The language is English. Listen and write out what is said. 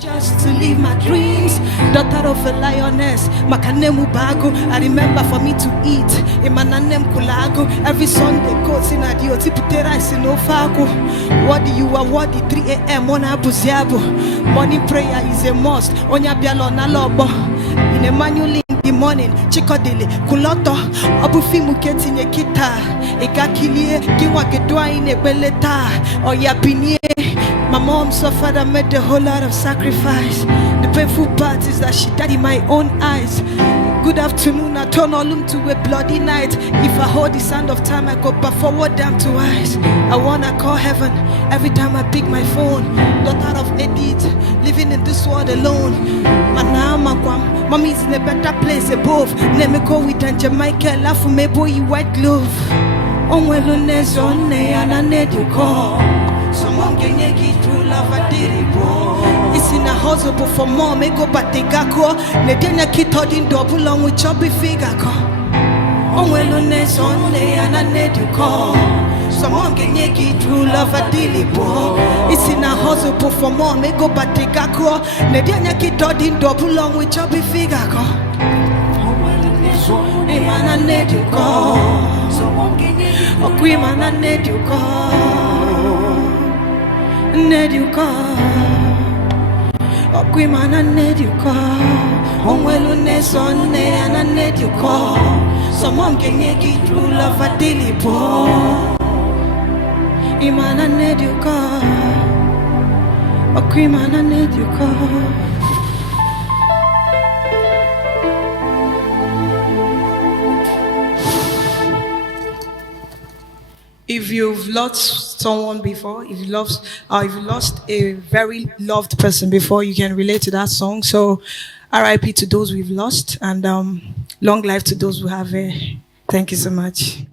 Just to live my dreams, daughter of a lioness, makanemu bago. I remember for me to eat, imananem kulago. Every Sunday, goes in adio, tiputera is in ofago. What do you award the 3 a.m. on abuziabo? Morning prayer is a must, onya bialo na lobo. In a manual in the morning, chikodile, kuloto, abufi muketi nye kita, ekakilie, kiwa gedwa ine beleta, oyapinie. My mom suffered and made a whole lot of sacrifice. The painful part is that she died in my own eyes. Good afternoon, I turn all to a bloody night. If I hold the sand of time, I go back forward down to eyes. I wanna call heaven every time I pick my phone. Daughter of Edith, living in this world alone. Mommy's in a better place above. Let me go with Aunt Michael, laugh for me boy, white glove. On well on there's on there and I need you call. Someone can get through love, I did it, bro. It's in a hustle, but for more, me go back the gako. Nedena kit holding double long with choppy figure. On well on this on there, and I need you call. Someone can get through love, I did it, bro. It's in a hustle, but for more, me go back the gako. Nedena kit holding double long with choppy figure. On well on this on there, and I need you call. Someone can get oh, queen, man, I need you call. Need you call, oh queen man, I need you call. On well on this on there, and I need you call. Someone can make it through love, I daily pour. Man, I need you call, oh queen man, I need you call. If you've lost someone before, if you lost a very loved person before, you can relate to that song. So, RIP to those we've lost, and long life to those who have. Thank you so much.